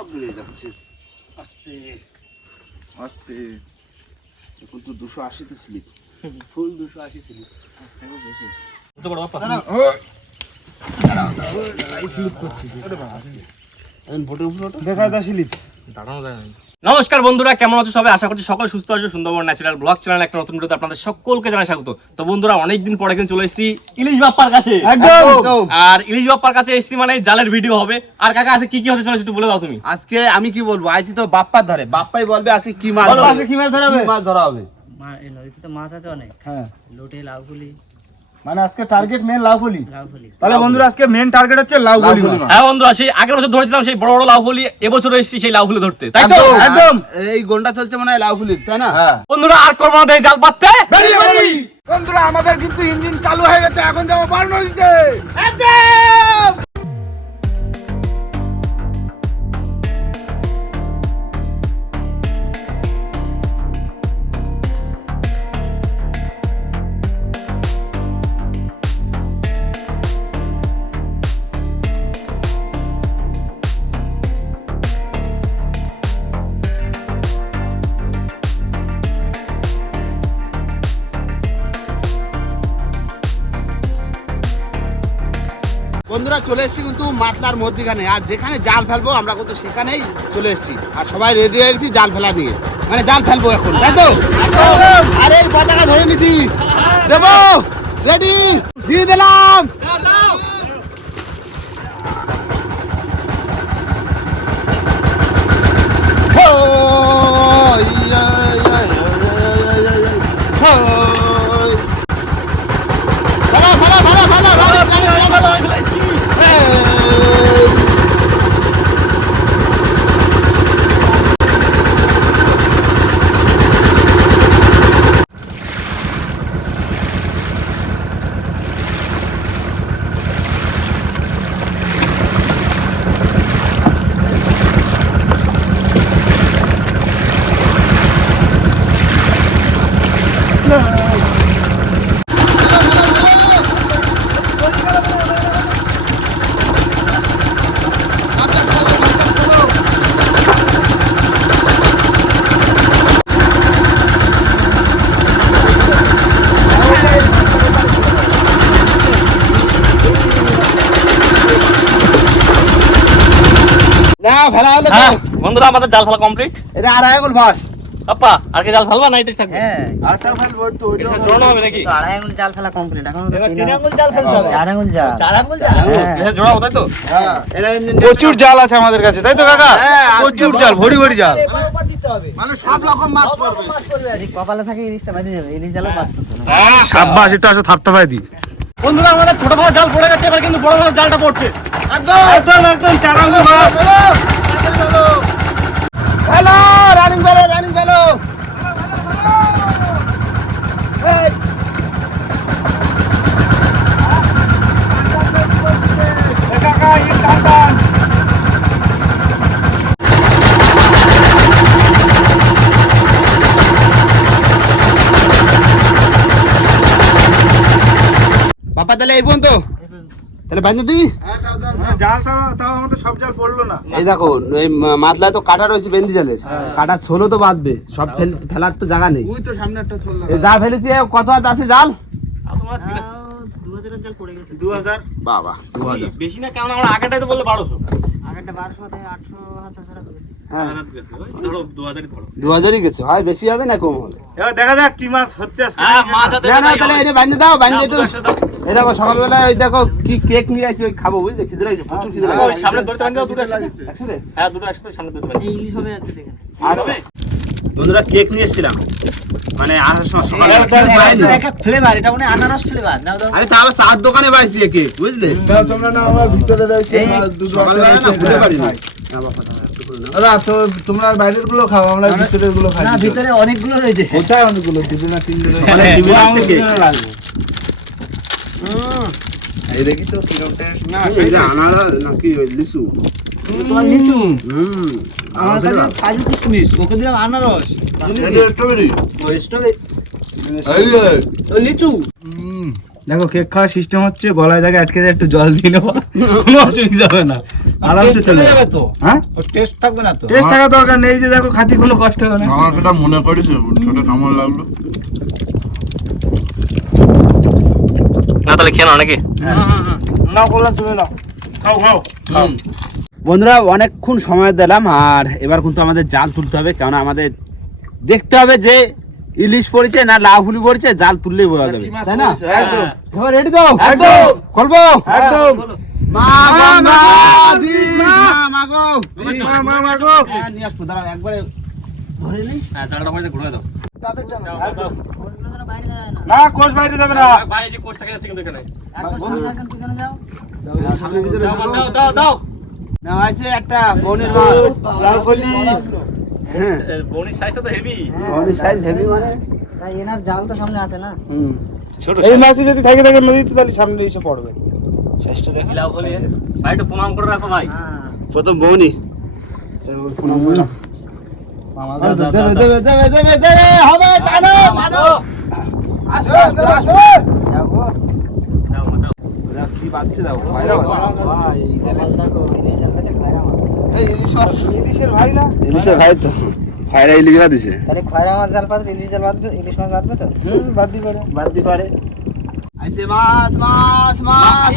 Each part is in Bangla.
সব যায় যাচ্ছে আস্তে। আস্তে। এখন তো দুশো আশিতে স্লিপ ফুল দুশো আশি ছিল কত বড় বাপ্পা এখন ভোটের উপর ওঠো। নমস্কার বন্ধুরা কেমন আছো সবাই? আশা করছি সকল সুস্থ আছো। সুন্দরবন ন্যাচারাল ব্লগ চ্যানেল একটা নতুন ভিডিওতে আপনাদের সকলকে জানাই স্বাগত। তো বন্ধুরা অনেকদিন পরে কিন্তু চলে এসেছি ইলিশ বাপ্পার কাছে। একদম। আর ইলিশ বাপ্পার কাছে এসেছি মানে জালের ভিডিও হবে। আর কাকা আছে কি কি হতে চলেছে একটু বলে দাও তুমি। আজকে আমি কি বলব? আইসি তো বাপ্পা ধরে। বাপ্পাই বলবে আজকে কি মাছ বলো, আজকে কি মাছ ধরা হবে? কি মাছ ধরা হবে? মা- এই নদীতে তো মাছ আছে অনেক। হ্যাঁ। লোটে লাউগুলি। মানে আজকে টার্গেট মেন লাউফলি তাহলে বন্ধুরা আজকে মেন টার্গেট হচ্ছে লাউফলি। হ্যাঁ বন্ধুরা সেই আগের বছর ধরেছিলাম সেই বড় বড় লাউফলি এবছর এসেছি সেই লাউফলি ধরতে। তাই তো? একদম একদম। এই গন্ডা চলছে মনে হয় লাউফুলি তাই না? হ্যাঁ। বন্ধুরা আর করব না জাল পাততে বন্ধুরা আমাদের কিন্তু ইঞ্জিন চালু হয়ে গেছে এখন যাব চলে এসেছি কিন্তু মাতলার মধ্যখানে। আর যেখানে জাল ফেলব আমরা কিন্তু সেখানেই চলে এসেছি। আর সবাই রেডি হয়ে গেছি জাল ফেলা নিয়ে। মানে জাল ফেলব এখন তাই তো? আরে পতাকা ধরে নিছি। দেবো রেডি দিয়ে দিলাম। হো, ইয়া, ইয়া, ইয়া, ইয়া, ইয়া, ইয়া, হো। ফেলো, ফেলো, ফেলো, ফেলো, ফেলো, ফেলো, ফেলো। এই। না ফেলা হলো তো। হ্যাঁ বন্ধুরা আমাদের জাল ফেলা কমপ্লিট এটা আড়াই আঙুল ভাস আপা আর কি জাল ফেলবা না এটাই থাকবে? হ্যাঁ আটটা ফেলব তো এটা জোড়ানো হবে। নাকি? আড়াই আঙুল জাল ফেলা কমপ্লিট এখন তিন আঙুল। জাল ফেলতে হবে। চার আঙুল জাল। চার আঙুল জাল? এটা জোড়া হবে তাই তো? হ্যাঁ এটা প্রচুর জাল আছে আমাদের কাছে তাই তো কাকা? হ্যাঁ, প্রচুর জাল ভরি ভরি জাল। মানে সব রকম মাছ পড়বে। কপালে থাকে ইলিশটা বাঁধে যাবে ইলিশ জালও না সাব্বাস এটা আছে থাপতে পাই দি বন্ধুরা আমাদের ছোট বড় জাল পড়ে গেছে এবার কিন্তু বড় বড় জালটা পড়ছে। একদম। একদম একদম hello running below running below তাহলে এই পর্যন্ত। তাহলে জাল তাও আমাদের সব জাল পড়ল না। এই দেখো এই মাতলায় তো কাটা রয়েছে বেন্দি জালের। কাটা ছোলো তো বাঁধবে সব ফেলার তো জায়গা নেই। ওই তো সামনে একটা ছোল যা ফেলেছি কত হাত আছে জাল? আর তোমরা তিন- দু হাজারের জাল পড়ে গেছে। দু হাজার বাবা বেশি না কেমন আমরা আগেটাই তো বললে বারোশো। আটশো হাত হ্যাঁ। দু হাজারই গেছে হয় বেশি হবে না কম হবে। দেখা যাক কি মাছ হচ্ছে হ্যাঁ না তাহলে এটা একটু দাও। এই দেখো সকালবেলা ওই দেখো কি কেক নিয়ে আসি ওই খাব বুঝলে? খিদে লাগছে প্রচুর খিদে লাগছে। সামনে ধরতে পারেন দুটো একসাথে। একসাথে? হ্যাঁ দুটো একসাথে সামনে ধরতে পারেন হবে আছে দেখেন আচ্ছা। বন্ধুরা কেক নিয়ে এসেছিলাম। মানে আসার সময় সকালে ফ্লেভার এটা মানে আনারস ফ্লেভার নাও আরে তা আবার চার দোকানে পাইছি কেক বুঝলে? তোমরা না আমার ভিতরে রয়েছে দুটো সকালবেলা না পারি না দাদা। দাদা তো তোমরা বাইরেরগুলো খাও আমরা ভিতরেরগুলো খাই না ভিতরে অনেকগুলো রয়েছে। কোথায় অনেকগুলো? দুটো না তিনটে? মানে দেখি তো কীরকম taste। হুম, এটা আনারস নাকি লিচু? তোমার লিচু? হুম আমার কাছে কাজু কিশমিশ ওকে দিলাম আনারস। এই যে strawberry। ওই স্ট্রবেরি লিচু। দেখো কেক খাওয়ার সিস্টেম হচ্ছে গলায় জায়গায় আটকে যায় একটু জল দিয়ে নেব কোনো অসুবিধা হবে না। আরামসে চলে যাবে। তো? হ্যাঁ? টেস্ট থাকবে না তো? টেস্ট থাকা দরকার নেই যে দেখো খাতি কোনো কষ্ট হবে না। আমার সেটা মনে করিস ছোট কেমন লাগল। তাহলে খেয়ে নাও নাকি? নাও করলাম তুমি নাও। খাও খাও। বন্ধুরা অনেকক্ষণ সময় দিলাম আর এবার কিন্তু আমাদের জাল তুলতে হবে কেননা আমাদের দেখতে হবে যে ইলিশ পড়েছে না লাউফুলি পড়েছে জাল তুললেই বোঝা যাবে তাই না? একদম। এবার রেডি দাও একদম। খুলবো? একদম। মা গঙ্গা দি মা মা গো। মা মা মা গো। হ্যাঁ, একবারে ধরে নি। হ্যাঁ জালটা ঘুরে দাও। না কোষ বাইরে যাবে না। ভাই এই যে কোচ থাকে যাচ্ছে কিন্তু এখানে। দাও দাও দাও দাও না আছে একটা বনের মাছ। লাউফলি বনির সাইজটা তো হেভি বনের সাইজ হেভি মানে। তাই এনার জাল তো সামনে আছে না। হুম। ছোট এই মাছই যদি থাকে থাকে নদীতে তাহলে সামনে এসে পড়বে। লাউ বলি ভাই একটু প্রণাম করে রাখো ভাই। প্রথম বনি। দাও, দেবে দেবে দেবে দেবে দেবে হবে টানো টানো। আসো আসো আসো। দাও, দাও। দাও, কি বাজছে দাও? বাইরে মাছ। ইলিশের ভাই ইলিশের ভাই তো। ভাইরা ইলিশ তাহলে খয়রা মাছ জাল পাতবে ইলিশ জাল বাঁধবে ইলিশ মাছ বাঁধবে তো? হুম, বাদ দি করে বাদ দি পারে। আইছে মাছ মাছ মাছ।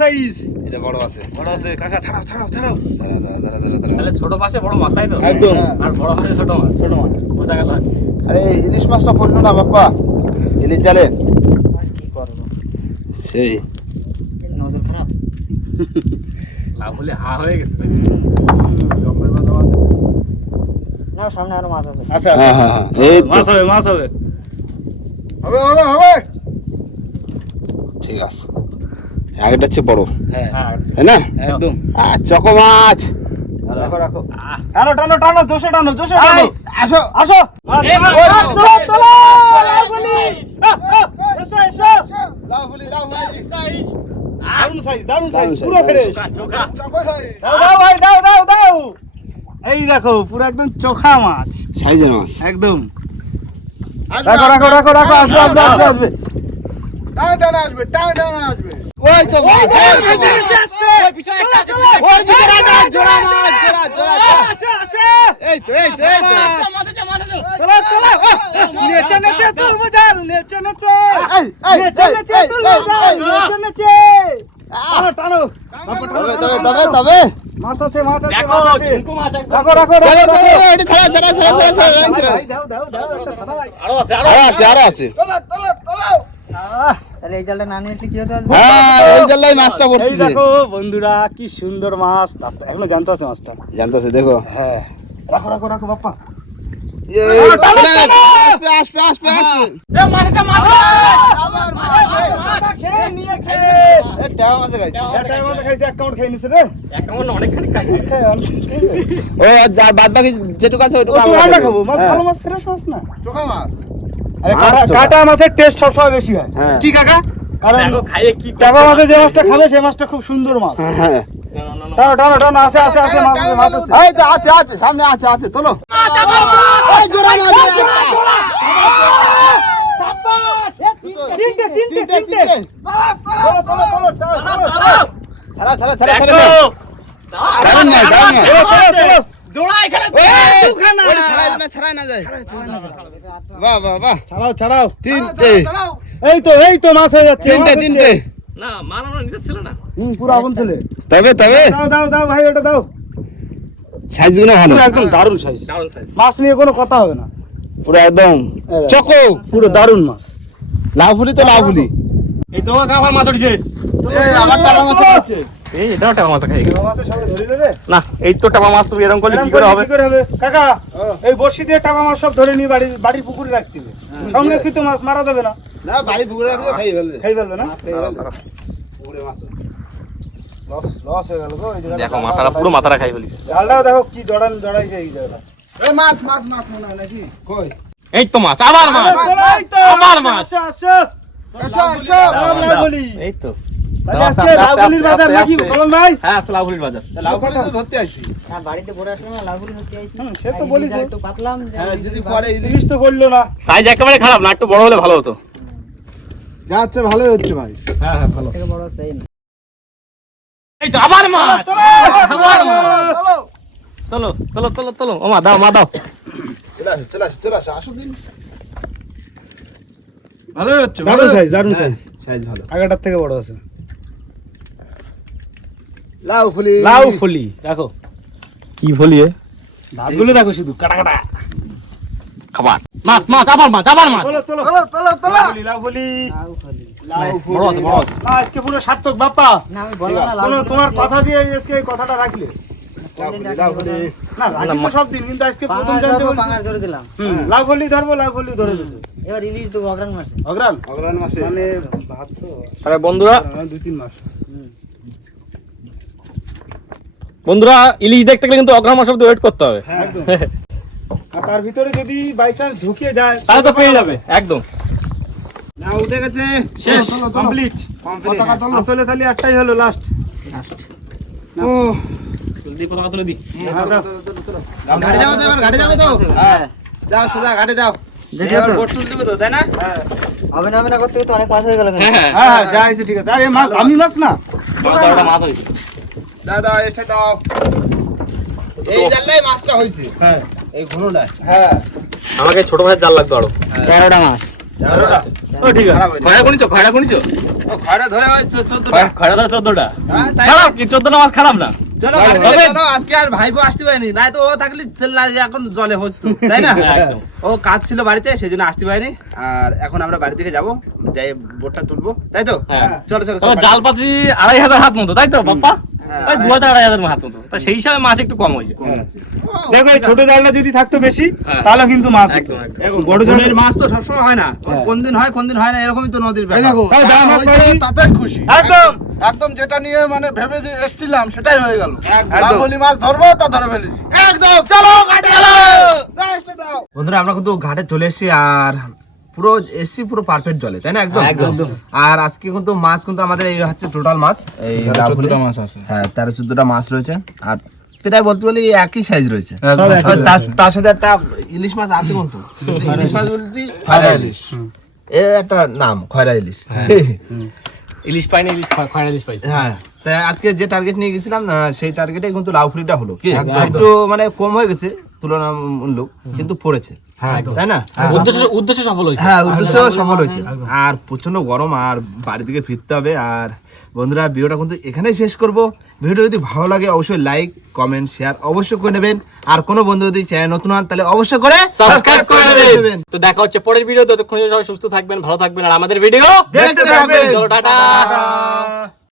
সাইজ এটা বড় আছে। বড় আছে। কাকা ছাড়াও ছাড়াও ছাড়াও। দাঁড়া দাঁড়া দাঁড়া দাঁড়া দাঁড়া তাহলে ছোট মাছে বড় মাছ তাই তো? একদম। আর বড় মাছে ছোট মাছ। ছোট মাছ। বোঝা গেল? আরে ইলিশ মাছটা পড়ল না বাপ্পা। ইলিশ জালে। কি করব সেই। নজর খারাপ। লাউ বলি হা হয়ে গেছে। না সামনে আরও মাছ আছে। আচ্ছা হ্যাঁ হ্যাঁ হ্যাঁ। এই মাছ হবে মাছ হবে। হবে হবে হবে। ঠিক আছে। আগেটা হচ্ছে বড়। হ্যাঁ। তাই না? একদম। আর চকো মাছ। রাখো রাখো। টানো টানো টানো জোশে টানো জোশে টানো। এই, আসো। আসো সাইজ সাইজ পুরো ফ্রেশ দাও দাও ভাই দাও দাও দাও। এই দেখো পুরো একদম চোখা মাছ। সাইজের মাছ। একদম। রাখো রাখো রাখো রাখো আসবে আসবে আসবে আসবে। টান টান আসবে টান টান আসবে। ওই তো মাছ ওর দিকে রাখা জোড়া মাছ জোড়া জোড়া। আসে আসে। এই তো এই তো এই তো। চলো চলো। নেচে নেচে তুলবো জাল নেচে। নেচে নেচে নেচে তুলবো জাল নেচে নেচে। আহ, টানো তবে তবে তবে তবে মাছ আছে মাছ আছে দেখো মাছ মাছ রাখো রাখো রাখো এটা ছাড়া, ছাড়া, ছাড়া, ছাড়া, ছাড়া, একটা। আরও আছে আরও আছে আরও আছে। তোলো তোলো তোলো। তাহলে এই জালটা না নিয়ে কি হতো হ্যাঁ মাছটা এই দেখো বন্ধুরা কি সুন্দর মাছ। এখনও জানতে আছে মাছটা। দেখো। হ্যাঁ। রাখো রাখো রাখো বাপ্পা। যেটুকু আছে ওইটুকু আমরা খাব। মাছ হ্যাঁ। ভালো মাছ মাছ না? চোখা মাছ। কাটা-। মাছের টেস্ট সবসময় বেশি হয়। হ্যাঁ। কি কাকা? কারণ দেখো খাইয়ে কি করছে? টাকা যে মাছটা খাবে সেই মাছটা খুব সুন্দর মাছ। হ্যাঁ, হ্যাঁ। না, না, না, না। টানো টানো টানো আছে আছে আছে মাছ আছে, মাছ এই তো আছে আছে সামনে আছে আছে তোলো। এই জোড়া মাছ তিনটে তিনটে তিনটে। ছাড়া ছাড়া ছাড়া ছাড়া না না। জোড়া এখানে এই, দুখানা। ওটা ছাড়াই না ছাড়াই না যায়। বাহ বাহ বাহ। ছাড়াও ছাড়াও। তিনটে এই। তো এই তো মাছ হয়ে যাচ্ছে তিনটে তিনটে। না মানানো নিজের ছিল না। হুম পুরো আপন ছেলে। তবে তবে। দাও দাও দাও ভাই ওটা দাও। সাইজগুলো ভালো। একদম দারুণ সাইজ দারুণ সাইজ মাছ নিয়ে কোনো কথা হবে না। পুরো একদম। চকো। পুরো দারুণ মাছ। লাউ ফুলি তো লাউ ফুলি এই তো মাছ উঠছে এই আমার টাকা মাছ আছে এই এটাও টাকা মাছ খাই মাছের সাথে ধরে নেবে না এই তো টাকা মাছ তুমি এরকম করলে কি করে হবে? কাকা এই বড়শি দিয়ে টাকা মাছ সব ধরে নিয়ে বাড়ির বাড়ির পুকুরে রাখতে সংরক্ষিত মাছ মারা যাবে না। না বাড়ি পুকুরে রাখলে খাই ফেলবে। খাই ফেলবে না? পুকুরে মাছ। হয়ে। দেখো মাথাটা পুরো মাথাটা খাই ফেলিছে। জালটাও দেখো কি জড়ান জড়াইছে এই জায়গাটা। এই মাছ মাছ মাছ মনে হয় নাকি? কই? এই তো মাছ আবার মাছ। আবার মাছ। আসো, আসো। বলি। এই তো। হ্যাঁ হ্যাঁ হ্যাঁ খারাপ না একটু বড় হলে ভালো হতো। যাচ্ছে ভালোই হচ্ছে ভাই। হ্যাঁ হ্যাঁ ভালো। থেকে বড় তাই না এই তো আবার মাছ আবার মাছ। চলো চলো চলো। চলো ও মা দাও মা দাও। চলে আসো চলে আসো চলে আসো আসো দিন। ভালোই হচ্ছে দারুণ সাইজ দারুণ সাইজ সাইজ ভালো আগেরটার থেকে বড় আছে। লাউ ফুলি। লাউ ফলি দেখো। কি দেখো শুধু কাটা কাটা খাবার। মাছ মাছ আবার মাছ আবার মাছ। চলো চলো চলো চলো লাউ ফলি লাউ ফলি। লাউ খালি বড় আছে বড় আছে। না, আজকে পুরো সার্থক বাপ্পা। না আমি বললাম না লাউ তোমার কথা দিয়ে আজকে এই কথাটা রাখলে। কোনদিন রাখি লাউ বলো? ফুলি। না রাখি তো সব দিন কিন্তু আজকে প্রথম পাঙাশ জানতে ধরবো, বলছি। পাঙাশ ধরে দিলাম। লাউ ফলি ধরবো লাউ ফলি ধরে দিছে। এবার ইলিশ দেবো অগ্রাণ মাসে। অগ্রাণ? অগ্রহণ মাসে। মানে ভাত তো আরে বন্ধুরা দুই তিন মাস। বন্ধুরা ইলিশ দেখতে গেলে কিন্তু অগ্রাম মাস অব্দি ওয়েট করতে হবে। একদম। আর তার ভিতরে যদি বাই চান্স ঢুকিয়ে যায় তাহলে তো পেয়ে যাবে একদম। না উঠে গেছে। শেষ। কমপ্লিট কমপ্লিট আসলে তাহলে একটাই হলো লাস্ট লাস্ট ও। দি পতাকা তুলে দি। ঘাটে যাব তো এবার ঘাটে যাব তো। হ্যাঁ। যাও সোজা ঘাটে যাও। দেখলে এবার তো। বোট তুলতে হবে তো তাই না? হবে না করতে করতে অনেক মাছ হয়ে গেল হ্যাঁ। হ্যাঁ যা ঠিক আছে। আরে মাছ আমি মাছ না। দাও এটা দাও। এই জানলাই মাছটা হয়েছে হ্যাঁ। এই ঘুনোটা। হ্যাঁ। আমাকে ছোট ভাইয়ের জাল লাগতো আরও। তেরোটা মাছ। ও ঠিক আছে। খারাপ হয়নি। খয়রা গুনিছো? খয়রা গুনিছো? খয়রা ধরে হয় চো- চোদ্দটা। খয়রা ধরে চোদ্দটা? হ্যাঁ, খারাপ কি? চোদ্দটা মাছ খারাপ না? চলো আজকে আর ভাইবো আসতে পারেনি। নাই তো ও থাকলে চেল্লা এখন জলে হতো তাই না? ও কাজ ছিল বাড়িতে সেই জন্য আসতে পারেনি। আর এখন আমরা বাড়ি থেকে যাব যাই বোটটা তুলবো তাই তো? হ্যাঁ। চলো চলো জাল পাচ্ছি আড়াই হাজার হাত মতো তাই তো বাপ্পা? হ্যাঁ, ওই দু হাজার আড়াই হাজার হাত মতো। তা সেই হিসাবে মাছ একটু কম হয়েছে কম আছে। ও, দেখো এই ছোট জালটা যদি থাকতো বেশি হ্যাঁ। তাহলে কিন্তু মাছ একদম, একদম। বড় ঘুনের মাছ তো সবসময় হয় না। কোন দিন হয় কোন দিন হয় না এরকমই তো নদীর এই ব্যাপার দেখো তাহলে যা মাছ হয়েছে, পাইছি। তাতেই খুশি। একদম। একদম যেটা নিয়ে মানে ভেবে যে এসছিলাম সেটাই হয়ে গেল। একদম। বলি মাছ ধরবো তা ধরে ফেলেছি। একদম চলো ঘাটে বন্ধুরা আমরা কিন্তু ঘাটে চলে এসেছি আর পুরো এসি পুরো পারফেক্ট জলে তাই না একদম? একদম। আর আজকে কিন্তু মাছ কিন্তু আমাদের এই হচ্ছে টোটাল মাছ। এই চোদ্দটা মাছ আছে। হ্যাঁ তেরো চোদ্দটা মাছ রয়েছে। আর প্রায় বলতে বলি একই সাইজ রয়েছে। তার- তার সাথে একটা ইলিশ মাছ আছে কিন্তু ইলিশ মাছ বলতে খয়রা ইলিশ। এ একটা নাম খয়রা ইলিশ। ইলিশ পাইনি ইলিশ খয়রা ইলিশ পাইছে। হ্যাঁ আজকে যে টার্গেট নিয়ে গেছিলাম সেই টার্গেটে কিন্তু লাউ ফুলিটা হলো কি? একটু মানে কম হয়ে গেছে তুলনামূলক কিন্তু পড়েছে। তাই না? উদ্দেশ্য উদ্দেশ্য সফল হয়েছে। হ্যাঁ উদ্দেশ্য সফল হয়েছে। আর প্রচণ্ড গরম আর বাড়ি থেকে ফিরতে হবে। আর বন্ধুরা ভিডিওটা কিন্তু এখানেই শেষ করব। ভিডিও যদি ভালো লাগে অবশ্যই লাইক কমেন্ট শেয়ার অবশ্যই করে নেবেন। আর কোনো বন্ধু যদি চ্যানেল নতুন হন তাহলে অবশ্যই করে সাবস্ক্রাইব করে নেবেন। তো দেখা হচ্ছে পরের ভিডিও ততক্ষণ সবাই সুস্থ থাকবেন ভালো থাকবেন। আর আমাদের ভিডিও দেখতে থাকবেন। চলো টাটা।